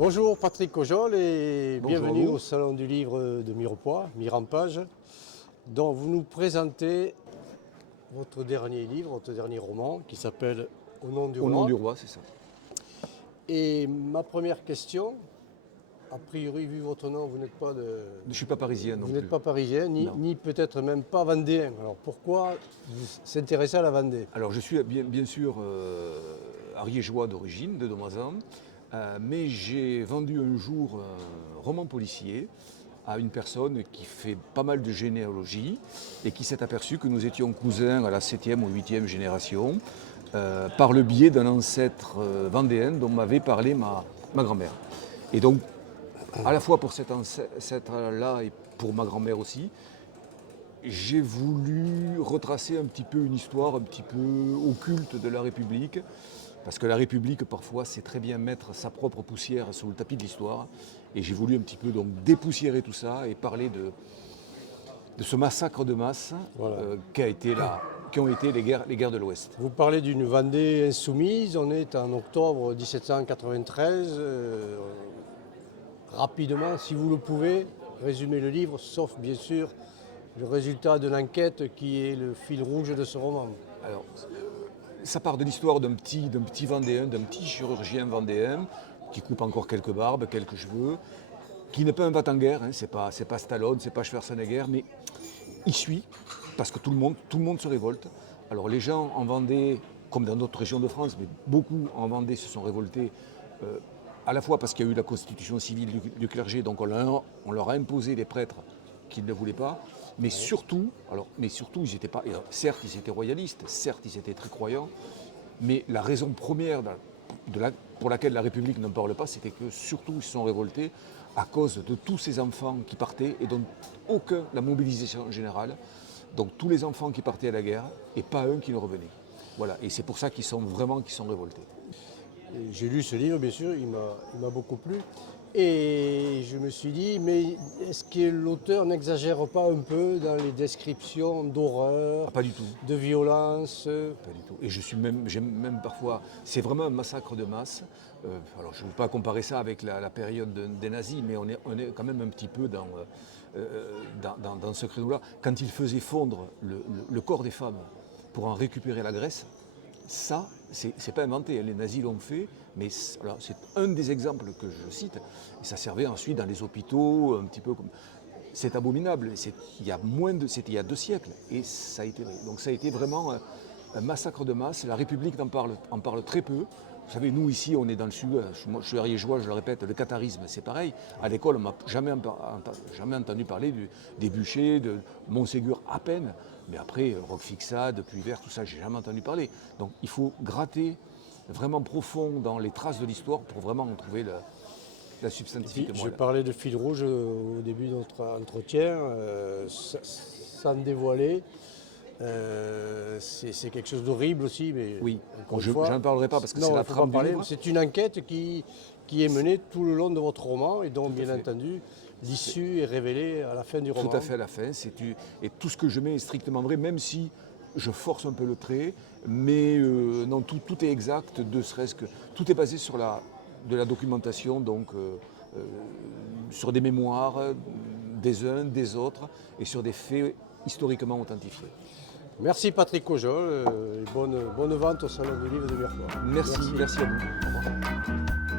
Bonjour Patrick Cojol et Bonjour bienvenue à vous. au Salon du Livre de Mirepoix, Mirampage, dont vous nous présentez votre dernier livre, votre dernier roman qui s'appelle Au nom du Au nom roi. du roi, c'est ça. Et ma première question, a priori vu votre nom, vous n'êtes pas Je ne suis pas parisien non vous plus. n'êtes pas parisien, Non. ni peut-être même pas vendéen. Alors pourquoi vous s'intéresser à la Vendée? Alors je suis bien sûr ariégeois d'origine, de Domazan, mais j'ai vendu un jour un roman policier à une personne qui fait pas mal de généalogie et qui s'est aperçu que nous étions cousins à la 7e ou 8e génération par le biais d'un ancêtre vendéen dont m'avait parlé ma grand-mère. Et donc, à la fois pour cet ancêtre-là et pour ma grand-mère aussi, j'ai voulu retracer un petit peu une histoire un petit peu occulte de la République, parce que la République, parfois, c'est très bien mettre sa propre poussière sous le tapis de l'histoire. Et j'ai voulu un petit peu donc dépoussiérer tout ça et parler de ce massacre de masse Voilà. qui ont été les guerres de l'Ouest. Vous parlez d'une Vendée insoumise, on est en octobre 1793. Rapidement, si vous le pouvez, résumer le livre, sauf bien sûr le résultat de l'enquête qui est le fil rouge de ce roman. Alors, ça part de l'histoire d'un petit Vendéen, d'un petit chirurgien vendéen qui coupe encore quelques barbes, quelques cheveux, qui n'est pas un va-t-en-guerre, hein, c'est pas Stallone, c'est pas Schwarzenegger, mais il suit parce que tout le monde se révolte. Alors les gens en Vendée, comme dans d'autres régions de France, mais beaucoup en Vendée se sont révoltés à la fois parce qu'il y a eu la constitution civile du clergé, donc on leur a imposé des prêtres qu'ils ne voulaient pas, mais surtout, ils étaient pas, certes ils étaient royalistes, certes ils étaient très croyants, mais la raison première pour laquelle la République n'en parle pas, c'était que surtout ils se sont révoltés à cause de tous ces enfants qui partaient et dont la mobilisation générale, donc tous les enfants qui partaient à la guerre et pas un qui ne revenait. Voilà, et c'est pour ça qu'ils sont révoltés. J'ai lu ce livre, bien sûr, il m'a beaucoup plu. Et je me suis dit, mais est-ce que l'auteur n'exagère pas un peu dans les descriptions d'horreur, Ah, pas du tout. de violence? Pas du tout. Et j'aime même parfois, c'est vraiment un massacre de masse. Alors je ne veux pas comparer ça avec la période des nazis, mais on est quand même un petit peu dans ce créneau-là. Quand ils faisaient fondre le corps des femmes pour en récupérer la graisse, ça, c'est pas inventé, les nazis l'ont fait, mais c'est un des exemples que je cite, et ça servait ensuite dans les hôpitaux, un petit peu comme... C'est abominable, c'était il y a 2 siècles, et ça a été vrai. Donc ça a été vraiment un massacre de masse, la République en parle très peu. Vous savez, nous ici, on est dans le sud, je suis ariégeois, je le répète, le catharisme, c'est pareil. À l'école, on ne m'a jamais entendu parler des bûchers, de Montségur, à peine. Mais après, Roquefixade, Puyvert, tout ça, j'ai jamais entendu parler. Donc il faut gratter vraiment profond dans les traces de l'histoire pour vraiment en trouver la substantifique. Je parlais de fil rouge au début de notre entretien, sans dévoiler. C'est quelque chose d'horrible aussi, mais Oui, encore je une fois, n'en parlerai pas parce que c'est la faut pas en trame du parler. livre. C'est une enquête qui est menée tout le long de votre roman et dont, bien entendu, l'issue est révélée à la fin du roman. Tout à fait à la fin. Et tout ce que je mets est strictement vrai, même si je force un peu le trait. Mais non, tout est exact, ne serait-ce que tout est basé sur de la documentation, donc sur des mémoires des uns, des autres, et sur des faits historiquement authentifiés. Merci Patrick Cojol et bonne vente au Salon du Livre de Mirepoix. Merci à vous. Au revoir.